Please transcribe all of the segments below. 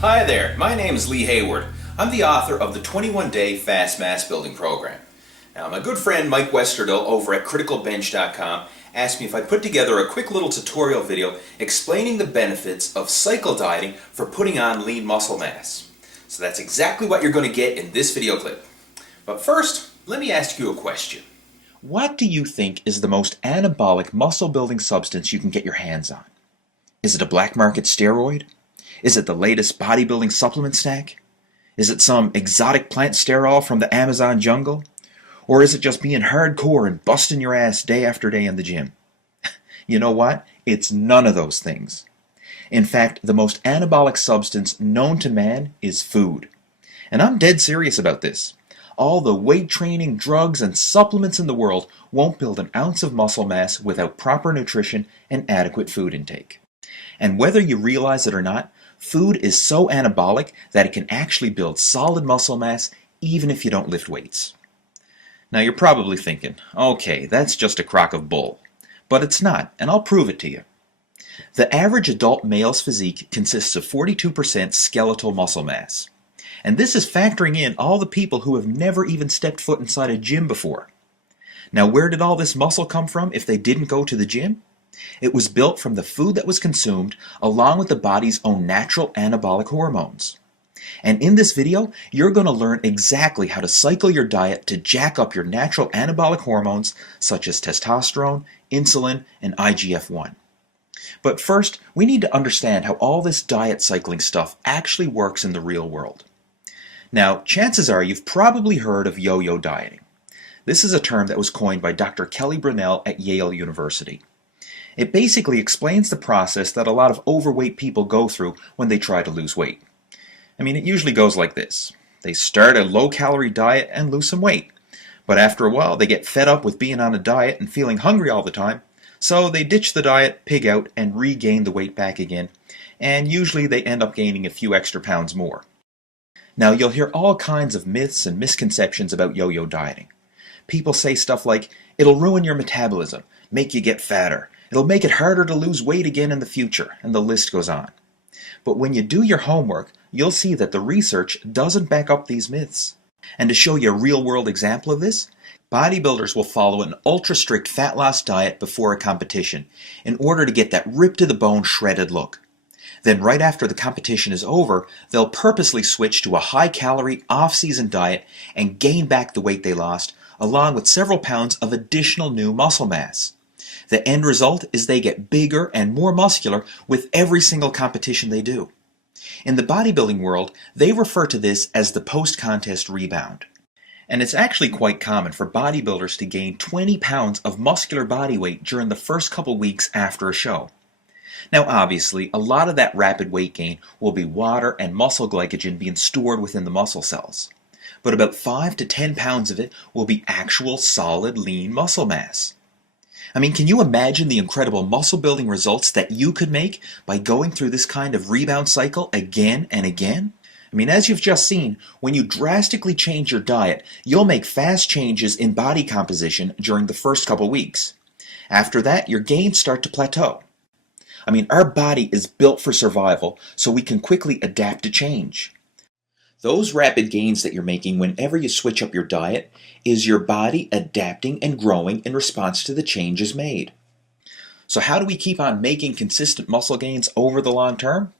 Hi there, my name is Lee Hayward. I'm the author of the 21-Day Fast Mass Building Program. Now, my good friend Mike Westerdahl over at criticalbench.com asked me if I'd put together a quick little tutorial video explaining the benefits of cycle dieting for putting on lean muscle mass. So that's exactly what you're going to get in this video clip. But first, let me ask you a question. What do you think is the most anabolic muscle building substance you can get your hands on? Is it a black market steroid? Is it the latest bodybuilding supplement snack? Is it some exotic plant sterol from the Amazon jungle? Or is it just being hardcore and busting your ass day after day in the gym? You know what? It's none of those things. In fact, the most anabolic substance known to man is food. And I'm dead serious about this. All the weight training, drugs, and supplements in the world won't build an ounce of muscle mass without proper nutrition and adequate food intake. And whether you realize it or not, food is so anabolic that it can actually build solid muscle mass even if you don't lift weights. Now you're probably thinking, okay, that's just a crock of bull. But it's not, and I'll prove it to you. The average adult male's physique consists of 42% skeletal muscle mass. And this is factoring in all the people who have never even stepped foot inside a gym before. Now where did all this muscle come from if they didn't go to the gym? It was built from the food that was consumed along with the body's own natural anabolic hormones. And in this video, you're going to learn exactly how to cycle your diet to jack up your natural anabolic hormones such as testosterone, insulin, and IGF-1. But first, we need to understand how all this diet cycling stuff actually works in the real world. Now, chances are you've probably heard of yo-yo dieting. This is a term that was coined by Dr. Kelly Brunell at Yale University. It basically explains the process that a lot of overweight people go through when they try to lose weight. I mean, it usually goes like this. They start a low-calorie diet and lose some weight. But after a while, they get fed up with being on a diet and feeling hungry all the time. So they ditch the diet, pig out, and regain the weight back again. And usually they end up gaining a few extra pounds more. Now, you'll hear all kinds of myths and misconceptions about yo-yo dieting. People say stuff like, it'll ruin your metabolism, make you get fatter. It'll make it harder to lose weight again in the future, and the list goes on. But when you do your homework, you'll see that the research doesn't back up these myths. And to show you a real-world example of this, bodybuilders will follow an ultra-strict fat loss diet before a competition in order to get that ripped-to-the-bone shredded look. Then right after the competition is over, they'll purposely switch to a high-calorie, off-season diet and gain back the weight they lost, along with several pounds of additional new muscle mass. The end result is they get bigger and more muscular with every single competition they do. In the bodybuilding world, they refer to this as the post-contest rebound. And it's actually quite common for bodybuilders to gain 20 pounds of muscular body weight during the first couple weeks after a show. Now obviously, a lot of that rapid weight gain will be water and muscle glycogen being stored within the muscle cells. But about 5 to 10 pounds of it will be actual solid lean muscle mass. I mean, can you imagine the incredible muscle building results that you could make by going through this kind of rebound cycle again and again? I mean, as you've just seen, when you drastically change your diet, you'll make fast changes in body composition during the first couple weeks. After that, your gains start to plateau. I mean, our body is built for survival, so we can quickly adapt to change. Those rapid gains that you're making whenever you switch up your diet is your body adapting and growing in response to the changes made. So how do we keep on making consistent muscle gains over the long term?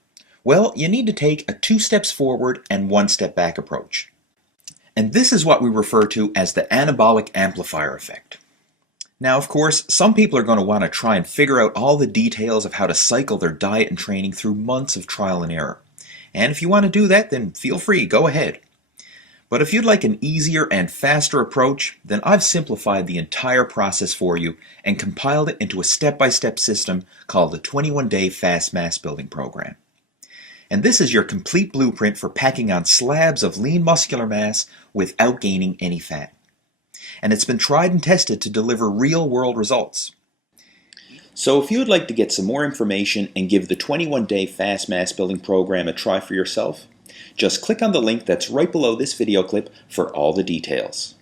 Well, you need to take a 2 steps forward and 1 step back approach. And this is what we refer to as the anabolic amplifier effect. Now, of course, some people are going to want to try and figure out all the details of how to cycle their diet and training through months of trial and error. And if you want to do that, then feel free, go ahead. But if you'd like an easier and faster approach, then I've simplified the entire process for you and compiled it into a step-by-step system called the 21-Day Fast Mass Building Program. And this is your complete blueprint for packing on slabs of lean muscular mass without gaining any fat. And it's been tried and tested to deliver real-world results. So if you would like to get some more information and give the 21-Day Fast Mass Building Program a try for yourself, just click on the link that's right below this video clip for all the details.